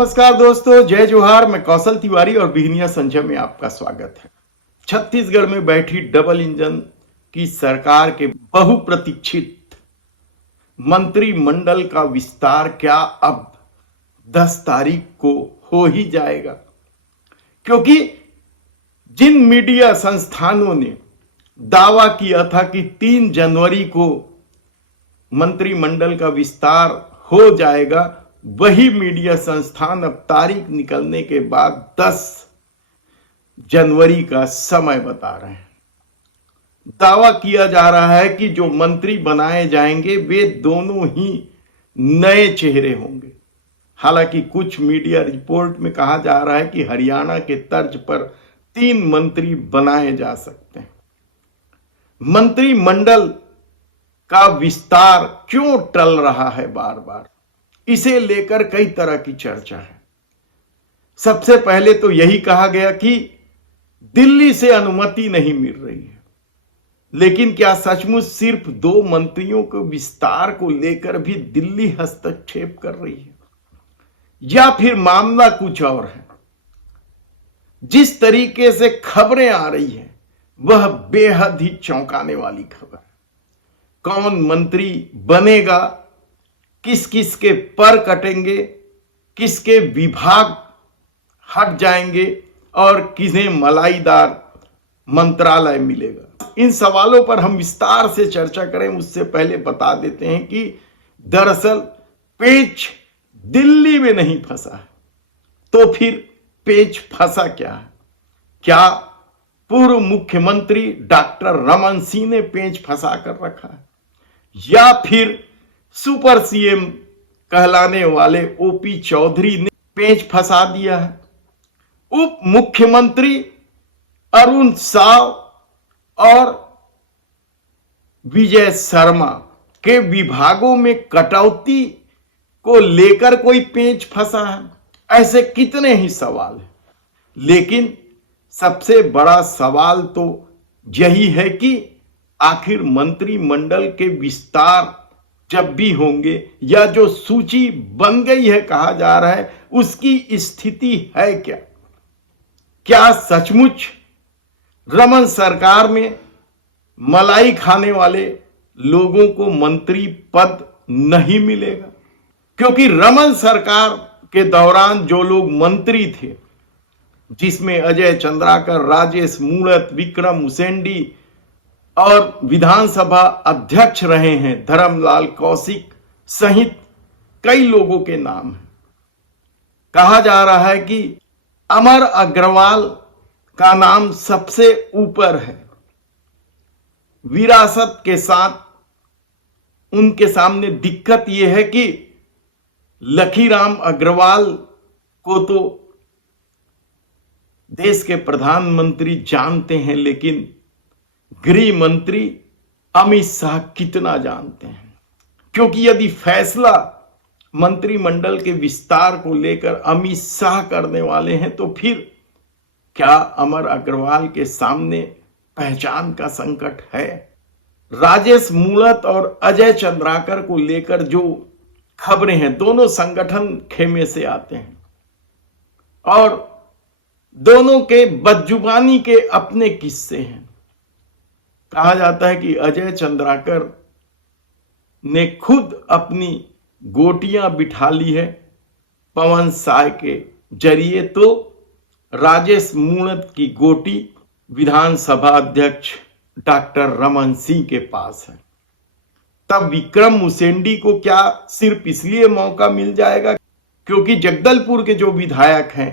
नमस्कार दोस्तों, जय जोहार। मैं कौशल तिवारी और बिहनिया संजय में आपका स्वागत है। छत्तीसगढ़ में बैठी डबल इंजन की सरकार के बहुप्रतीक्षित मंत्रिमंडल का विस्तार क्या अब 10 तारीख को हो ही जाएगा, क्योंकि जिन मीडिया संस्थानों ने दावा किया था कि 3 जनवरी को मंत्रिमंडल का विस्तार हो जाएगा, वही मीडिया संस्थान अब तारीख निकलने के बाद 10 जनवरी का समय बता रहे हैं। दावा किया जा रहा है कि जो मंत्री बनाए जाएंगे वे दोनों ही नए चेहरे होंगे। हालांकि कुछ मीडिया रिपोर्ट में कहा जा रहा है कि हरियाणा के तर्ज पर 3 मंत्री बनाए जा सकते हैं। मंत्रिमंडल का विस्तार क्यों टल रहा है बार बार, इसे लेकर कई तरह की चर्चा है। सबसे पहले तो यही कहा गया कि दिल्ली से अनुमति नहीं मिल रही है, लेकिन क्या सचमुच सिर्फ 2 मंत्रियों के विस्तार को लेकर भी दिल्ली हस्तक्षेप कर रही है, या फिर मामला कुछ और है? जिस तरीके से खबरें आ रही हैं वह बेहद ही चौंकाने वाली खबर है। कौन मंत्री बनेगा, किस किस के पर कटेंगे, किसके विभाग हट जाएंगे और किसे मलाईदार मंत्रालय मिलेगा, इन सवालों पर हम विस्तार से चर्चा करें उससे पहले बता देते हैं कि दरअसल पेच दिल्ली में नहीं फंसा है, तो फिर पेच फंसा क्या है? क्या पूर्व मुख्यमंत्री डॉक्टर रमन सिंह ने पेच फंसा कर रखा है, या फिर सुपर सीएम कहलाने वाले ओपी चौधरी ने पेच फंसा दिया है? उप मुख्यमंत्री अरुण साव और विजय शर्मा के विभागों में कटौती को लेकर कोई पेच फंसा है? ऐसे कितने ही सवाल हैं, लेकिन सबसे बड़ा सवाल तो यही है कि आखिर मंत्रिमंडल के विस्तार जब भी होंगे या जो सूची बन गई है कहा जा रहा है, उसकी स्थिति है क्या? क्या सचमुच रमन सरकार में मलाई खाने वाले लोगों को मंत्री पद नहीं मिलेगा? क्योंकि रमन सरकार के दौरान जो लोग मंत्री थे, जिसमें अजय चंद्राकर, राजेश मूणत, विक्रम उसेंडी और विधानसभा अध्यक्ष रहे हैं धर्मलाल कौशिक सहित कई लोगों के नाम हैं। कहा जा रहा है कि अमर अग्रवाल का नाम सबसे ऊपर है। विरासत के साथ उनके सामने दिक्कत यह है कि लखीराम अग्रवाल को तो देश के प्रधानमंत्री जानते हैं, लेकिन गृह मंत्री अमित शाह कितना जानते हैं? क्योंकि यदि फैसला मंत्रिमंडल के विस्तार को लेकर अमित शाह करने वाले हैं, तो फिर क्या अमर अग्रवाल के सामने पहचान का संकट है? राजेश मूणत और अजय चंद्राकर को लेकर जो खबरें हैं, दोनों संगठन खेमे से आते हैं और दोनों के बदजुबानी के अपने किस्से हैं। कहा जाता है कि अजय चंद्राकर ने खुद अपनी गोटियां बिठा ली है पवन साय के जरिए, तो राजेश मूणत की गोटी विधानसभा अध्यक्ष डॉक्टर रमन सिंह के पास है। तब विक्रम उसेंडी को क्या सिर्फ इसलिए मौका मिल जाएगा क्योंकि जगदलपुर के जो विधायक हैं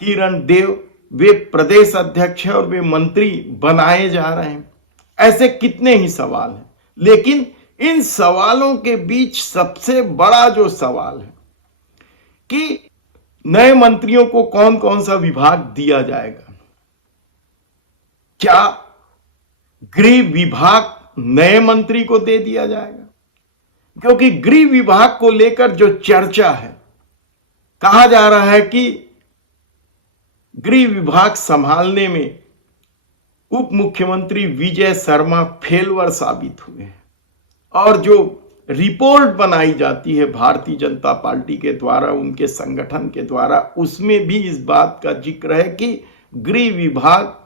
किरण देव, वे प्रदेश अध्यक्ष हैं और वे मंत्री बनाए जा रहे हैं? ऐसे कितने ही सवाल हैं, लेकिन इन सवालों के बीच सबसे बड़ा जो सवाल है कि नए मंत्रियों को कौन कौन सा विभाग दिया जाएगा। क्या गृह विभाग नए मंत्री को दे दिया जाएगा? क्योंकि गृह विभाग को लेकर जो चर्चा है, कहा जा रहा है कि गृह विभाग संभालने में उप मुख्यमंत्री विजय शर्मा फेलवर साबित हुए हैं और जो रिपोर्ट बनाई जाती है भारतीय जनता पार्टी के द्वारा, उनके संगठन के द्वारा, उसमें भी इस बात का जिक्र है कि गृह विभाग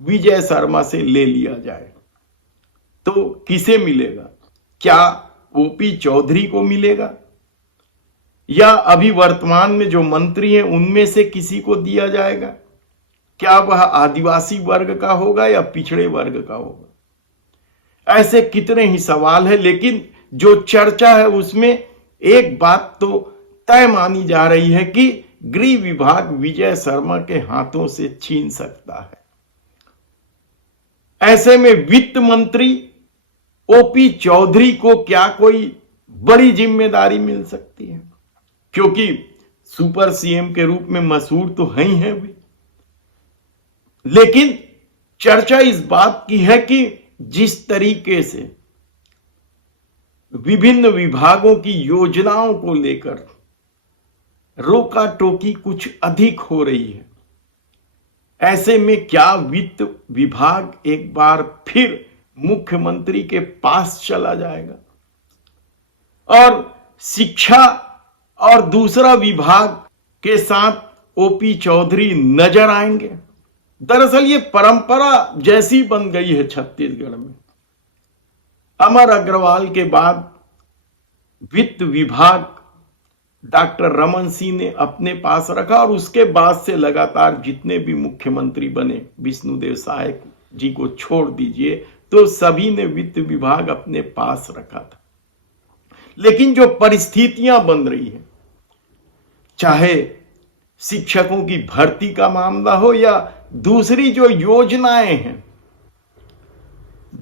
विजय शर्मा से ले लिया जाए। तो किसे मिलेगा? क्या ओपी चौधरी को मिलेगा या अभी वर्तमान में जो मंत्री हैं उनमें से किसी को दिया जाएगा? क्या वह आदिवासी वर्ग का होगा या पिछड़े वर्ग का होगा? ऐसे कितने ही सवाल है, लेकिन जो चर्चा है उसमें एक बात तो तय मानी जा रही है कि गृह विभाग विजय शर्मा के हाथों से छीन सकता है। ऐसे में वित्त मंत्री ओपी चौधरी को क्या कोई बड़ी जिम्मेदारी मिल सकती है? क्योंकि सुपर सीएम के रूप में मशहूर तो है ही है वे, लेकिन चर्चा इस बात की है कि जिस तरीके से विभिन्न विभागों की योजनाओं को लेकर रोका टोकी कुछ अधिक हो रही है, ऐसे में क्या वित्त विभाग एक बार फिर मुख्यमंत्री के पास चला जाएगा और शिक्षा और दूसरा विभाग के साथ ओपी चौधरी नजर आएंगे? दरअसल ये परंपरा जैसी बन गई है छत्तीसगढ़ में। अमर अग्रवाल के बाद वित्त विभाग डॉक्टर रमन सिंह ने अपने पास रखा और उसके बाद से लगातार जितने भी मुख्यमंत्री बने, विष्णुदेव साय जी को छोड़ दीजिए, तो सभी ने वित्त विभाग अपने पास रखा था। लेकिन जो परिस्थितियां बन रही है, चाहे शिक्षकों की भर्ती का मामला हो या दूसरी जो योजनाएं हैं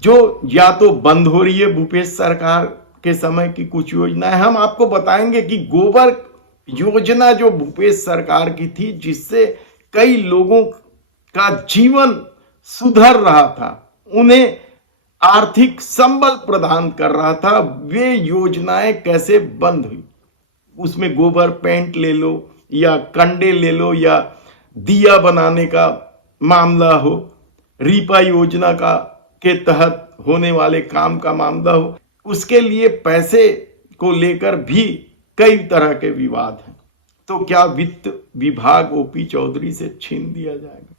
जो या तो बंद हो रही है, भूपेश सरकार के समय की कुछ योजनाएं हम आपको बताएंगे कि गोबर योजना जो भूपेश सरकार की थी, जिससे कई लोगों का जीवन सुधर रहा था, उन्हें आर्थिक संबल प्रदान कर रहा था, वे योजनाएं कैसे बंद हुई। उसमें गोबर पेंट ले लो या कंडे ले लो या दिया बनाने का मामला हो, रीपा योजना का के तहत होने वाले काम का मामला हो, उसके लिए पैसे को लेकर भी कई तरह के विवाद हैं। तो क्या वित्त विभाग ओपी चौधरी से छीन दिया जाएगा?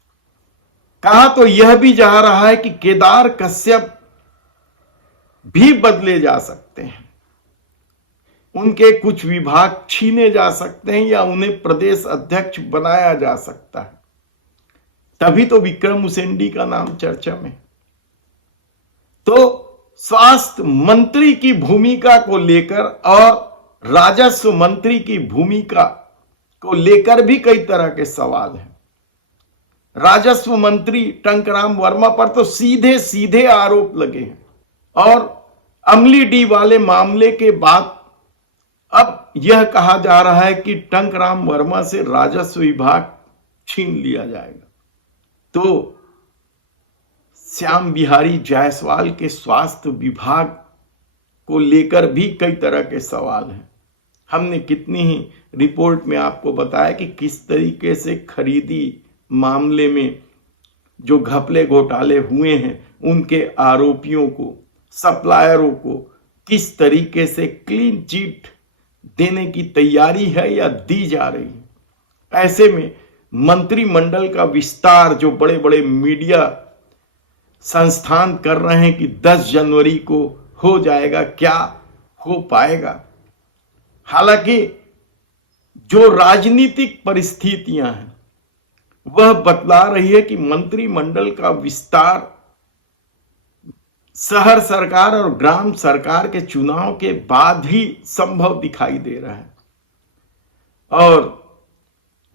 कहा तो यह भी जा रहा है कि केदार कश्यप भी बदले जा सकते हैं, उनके कुछ विभाग छीने जा सकते हैं या उन्हें प्रदेश अध्यक्ष बनाया जा सकता है। तभी तो विक्रम उसेंडी का नाम चर्चा में। तो स्वास्थ्य मंत्री की भूमिका को लेकर और राजस्व मंत्री की भूमिका को लेकर भी कई तरह के सवाल हैं। राजस्व मंत्री टंकराम वर्मा पर तो सीधे सीधे आरोप लगे हैं और अमली डी वाले मामले के बाद अब यह कहा जा रहा है कि टंकराम वर्मा से राजस्व विभाग छीन लिया जाएगा। तो श्याम बिहारी जायसवाल के स्वास्थ्य विभाग को लेकर भी कई तरह के सवाल हैं। हमने कितनी ही रिपोर्ट में आपको बताया कि किस तरीके से खरीदी मामले में जो घपले घोटाले हुए हैं, उनके आरोपियों को, सप्लायरों को किस तरीके से क्लीन चिट देने की तैयारी है या दी जा रही है। ऐसे में मंत्रिमंडल का विस्तार जो बड़े बड़े मीडिया संस्थान कर रहे हैं कि 10 जनवरी को हो जाएगा, क्या हो पाएगा? हालांकि जो राजनीतिक परिस्थितियां हैं वह बतला रही है कि मंत्रिमंडल का विस्तार शहर सरकार और ग्राम सरकार के चुनाव के बाद ही संभव दिखाई दे रहा है। और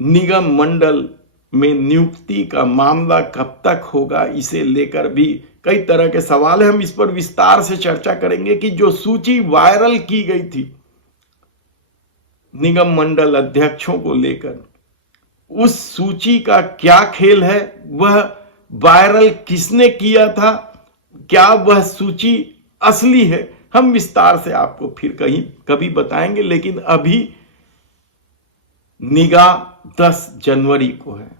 निगम मंडल में नियुक्ति का मामला कब तक होगा, इसे लेकर भी कई तरह के सवाल हैं। हम इस पर विस्तार से चर्चा करेंगे कि जो सूची वायरल की गई थी निगम मंडल अध्यक्षों को लेकर, उस सूची का क्या खेल है, वह वायरल किसने किया था, क्या वह सूची असली है, हम विस्तार से आपको फिर कभी बताएंगे। लेकिन अभी निगाह 10 जनवरी को है।